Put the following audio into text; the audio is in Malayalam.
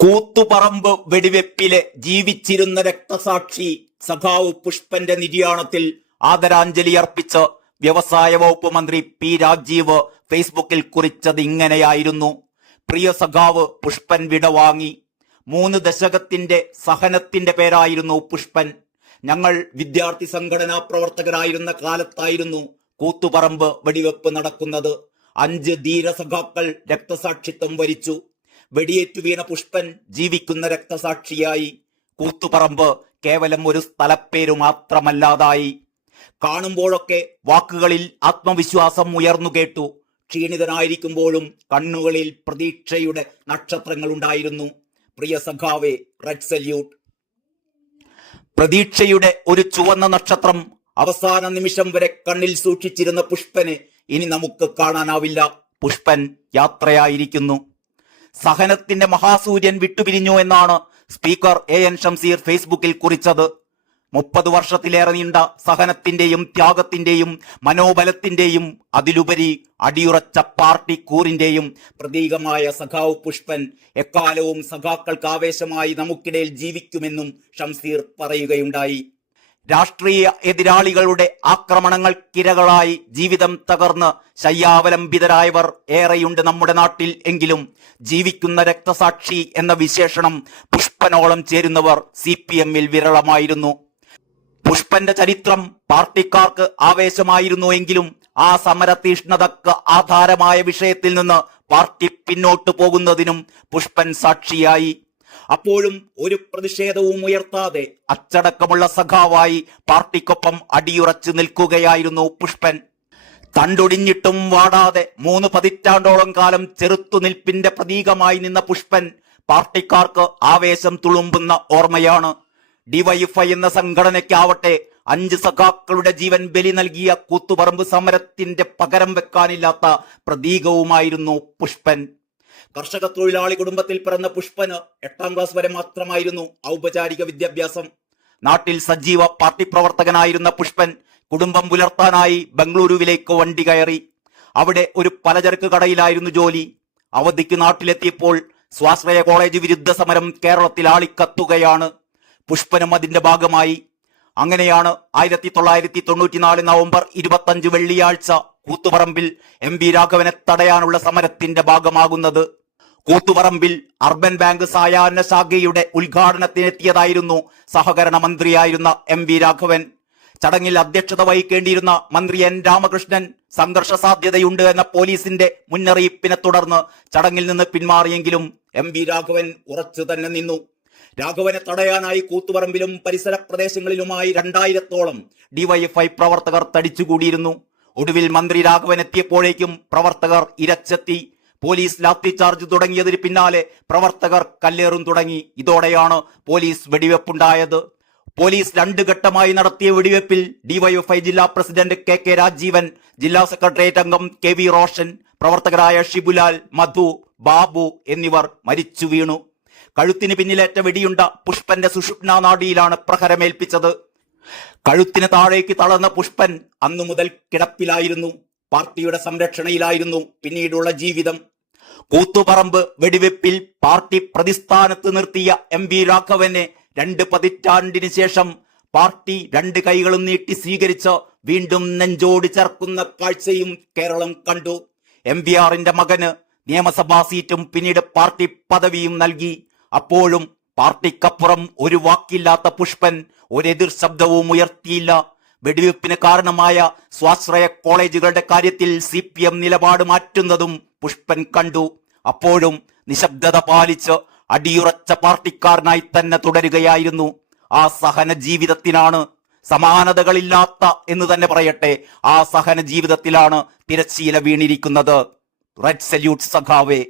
കൂത്തുപറമ്പ് വെടിവെപ്പിലെ ജീവിച്ചിരുന്ന രക്തസാക്ഷി സഖാവ് പുഷ്പന്റെ നിര്യാണത്തിൽ ആദരാഞ്ജലി അർപ്പിച്ച് വ്യവസായ വകുപ്പ് മന്ത്രി പി രാജീവ് ഫേസ്ബുക്കിൽ കുറിച്ചത് ഇങ്ങനെയായിരുന്നു. പ്രിയ സഖാവ് പുഷ്പൻ വിടവാങ്ങി. 3 ദശകത്തിന്റെ സഹനത്തിന്റെ പേരായിരുന്നു പുഷ്പൻ. ഞങ്ങൾ വിദ്യാർത്ഥി സംഘടനാ പ്രവർത്തകരായിരുന്ന കാലത്തായിരുന്നു കൂത്തുപറമ്പ് വെടിവെപ്പ് നടക്കുന്നത്. 5 ധീരസഖാക്കൾ രക്തസാക്ഷിത്വം വരിച്ചു. വെടിയേറ്റു വീണ പുഷ്പൻ ജീവിക്കുന്ന രക്തസാക്ഷിയായി. കൂത്തുപറമ്പ് കേവലം ഒരു സ്ഥലപ്പേരു മാത്രമല്ലാതായി. കാണുമ്പോഴൊക്കെ വാക്കുകളിൽ ആത്മവിശ്വാസം ഉയർന്നു കേട്ടു. ക്ഷീണിതനായിരിക്കുമ്പോഴും കണ്ണുകളിൽ പ്രതീക്ഷയുടെ നക്ഷത്രങ്ങൾ ഉണ്ടായിരുന്നു. പ്രിയ സഖാവേ, റെഡ് സല്യൂട്ട്. പ്രതീക്ഷയുടെ ഒരു ചുവന്ന നക്ഷത്രം അവസാന നിമിഷം വരെ കണ്ണിൽ സൂക്ഷിച്ചിരുന്ന പുഷ്പനെ ഇനി നമുക്ക് കാണാനാവില്ല. പുഷ്പൻ യാത്രയായിരിക്കുന്നു. സഹനത്തിന്റെ മഹാസൂര്യൻ വിട്ടുപിരിഞ്ഞു എന്നാണ് സ്പീക്കർ AN ഷംസീർ ഫേസ്ബുക്കിൽ കുറിച്ചത്. 30 വർഷത്തിലേറെ നീണ്ട സഹനത്തിന്റെയും ത്യാഗത്തിന്റെയും മനോബലത്തിന്റെയും അതിലുപരി അടിയുറച്ച പാർട്ടി കൂറിന്റെയും പ്രതീകമായ സഖാവ് പുഷ്പൻ എക്കാലവും സഖാക്കൾക്ക് ആവേശമായി നമുക്കിടയിൽ ജീവിക്കുമെന്നും ഷംസീർ പറയുകയുണ്ടായി. രാഷ്ട്രീയ എതിരാളികളുടെ ആക്രമണങ്ങൾക്കിരകളായി ജീവിതം തകർന്ന് ശയ്യാവലംബിതരായവർ ഏറെയുണ്ട് നമ്മുടെ നാട്ടിൽ. എങ്കിലും ജീവിക്കുന്ന രക്തസാക്ഷി എന്ന വിശേഷണം പുഷ്പനോളം ചേരുന്നവർ CPM-ൽ വിരളമായിരുന്നു. പുഷ്പന്റെ ചരിത്രം പാർട്ടിക്കാർക്ക് ആവേശമായിരുന്നു എങ്കിലും ആ സമരതീഷ്ണതക്ക് ആധാരമായ വിഷയത്തിൽ നിന്ന് പാർട്ടി പിന്നോട്ടു പോകുന്നതിനും പുഷ്പൻ സാക്ഷിയായി. അപ്പോഴും ഒരു പ്രതിഷേധവും ഉയർത്താതെ അച്ചടക്കമുള്ള സഖാവായി പാർട്ടിക്കൊപ്പം അടിയുറച്ചു നിൽക്കുകയായിരുന്നു പുഷ്പൻ. തണ്ടൊടിഞ്ഞിട്ടും വാടാതെ 3 പതിറ്റാണ്ടോളം കാലം ചെറുത്തുനിൽപ്പിന്റെ പ്രതീകമായി നിന്ന പുഷ്പൻ പാർട്ടിക്കാർക്ക് ആവേശം തുളുമ്പുന്ന ഓർമ്മയാണ്. DYFI എന്ന സംഘടനയ്ക്കാവട്ടെ 5 സഖാക്കളുടെ ജീവൻ ബലി നൽകിയ കൂത്തുപറമ്പ് സമരത്തിന്റെ പകരം വെക്കാനില്ലാത്ത പ്രതീകവുമായിരുന്നു പുഷ്പൻ. കർഷക തൊഴിലാളി കുടുംബത്തിൽ പിറന്ന പുഷ്പന് 8ാം ക്ലാസ് വരെ മാത്രമായിരുന്നു ഔപചാരിക വിദ്യാഭ്യാസം. നാട്ടിൽ സജീവ പാർട്ടി പ്രവർത്തകനായിരുന്ന പുഷ്പൻ കുടുംബം പുലർത്താനായി ബംഗളൂരുവിലേക്ക് വണ്ടി കയറി. അവിടെ ഒരു പലചരക്ക് കടയിലായിരുന്നു ജോലി. അവധിക്ക് നാട്ടിലെത്തിയപ്പോൾ സ്വാശ്രയ കോളേജ് വിരുദ്ധ സമരം കേരളത്തിൽ ആളിക്കത്തുകയാണ്. പുഷ്പനും അതിന്റെ ഭാഗമായി. അങ്ങനെയാണ് 1994 നവംബർ 25 വെള്ളിയാഴ്ച കൂത്തുപറമ്പിൽ MV രാഘവനെ തടയാനുള്ള സമരത്തിന്റെ ഭാഗമാകുന്നത്. കൂത്തുപറമ്പിൽ അർബൻ ബാങ്ക് സായാഹ്ന ശാഖയുടെ ഉദ്ഘാടനത്തിനെത്തിയതായിരുന്നു സഹകരണ മന്ത്രിയായിരുന്ന MV രാഘവൻ. ചടങ്ങിൽ അധ്യക്ഷത വഹിക്കേണ്ടിയിരുന്ന മന്ത്രി N രാമകൃഷ്ണൻ സംഘർഷ സാധ്യതയുണ്ട് എന്ന പോലീസിന്റെ മുന്നറിയിപ്പിനെ തുടർന്ന് ചടങ്ങിൽ നിന്ന് പിന്മാറിയെങ്കിലും MV രാഘവൻ ഉറച്ചു തന്നെ നിന്നു. രാഘവനെ തടയാനായി കൂത്തുപറമ്പിലും പരിസര പ്രദേശങ്ങളിലുമായി 2000-ഓളം DYFI പ്രവർത്തകർ തടിച്ചുകൂടിയിരുന്നു. ഒടുവിൽ മന്ത്രി രാഘവൻ എത്തിയപ്പോഴേക്കും പ്രവർത്തകർ ഇരച്ചെത്തി. പോലീസ് ലാത്തി ചാർജ് തുടങ്ങിയതിന് പിന്നാലെ പ്രവർത്തകർ കല്ലേറും തുടങ്ങി. ഇതോടെയാണ് പോലീസ് വെടിവെപ്പുണ്ടായത്. പോലീസ് 2 ഘട്ടമായി നടത്തിയ വെടിവെപ്പിൽ DYFI ജില്ലാ പ്രസിഡന്റ് KK രാജീവൻ, ജില്ലാ സെക്രട്ടേറിയറ്റ് അംഗം KV റോഷൻ, പ്രവർത്തകരായ ഷിബുലാൽ, മധു, ബാബു എന്നിവർ മരിച്ചു വീണു. കഴുത്തിന് പിന്നിലേറ്റ വെടിയുണ്ട പുഷ്പന്റെ സുഷുപ്ന നാഡിയിലാണ് പ്രഹരമേൽപ്പിച്ചത്. കഴുത്തിന് താഴേക്ക് തളർന്ന പുഷ്പൻ അന്നു മുതൽ കിടപ്പിലായിരുന്നു. പാർട്ടിയുടെ സംരക്ഷണയിലായിരുന്നു പിന്നീടുള്ള ജീവിതം. കൂത്തുപറമ്പ് വെടിവെപ്പിൽ പാർട്ടി പ്രതിസ്ഥാനത്ത് നിർത്തിയ MV രാഘവനെ 2 പതിറ്റാണ്ടിന് ശേഷം പാർട്ടി 2 കൈകളും നീട്ടി സ്വീകരിച്ച് വീണ്ടും നെഞ്ചോട് ചേർക്കുന്ന കാഴ്ചയും കേരളം കണ്ടു. MVRന്റെ മകന് നിയമസഭാ സീറ്റും പിന്നീട് പാർട്ടി പദവിയും നൽകി. അപ്പോഴും പാർട്ടിക്കപ്പുറം ഒരു വാക്കില്ലാത്ത പുഷ്പൻ ഒരെതിർ ശബ്ദവും ഉയർത്തിയില്ല. വെടിവെപ്പിന് കാരണമായ സ്വാശ്രയ കോളേജുകളുടെ കാര്യത്തിൽ CPM നിലപാട് മാറ്റുന്നതും പുഷ്പൻ കണ്ടു. അപ്പോഴും നിശബ്ദത പാലിച്ച് അടിയുറച്ച പാർട്ടിക്കാരനായി തന്നെ തുടരുകയായിരുന്നു. ആ സഹന ജീവിതത്തിനാണ്, സമാനതകളില്ലാത്ത എന്ന് തന്നെ പറയട്ടെ, ആ സഹന ജീവിതത്തിലാണ് തിരശ്ശീല വീണിരിക്കുന്നത്. റെഡ് സല്യൂട്ട് സഖാവേ.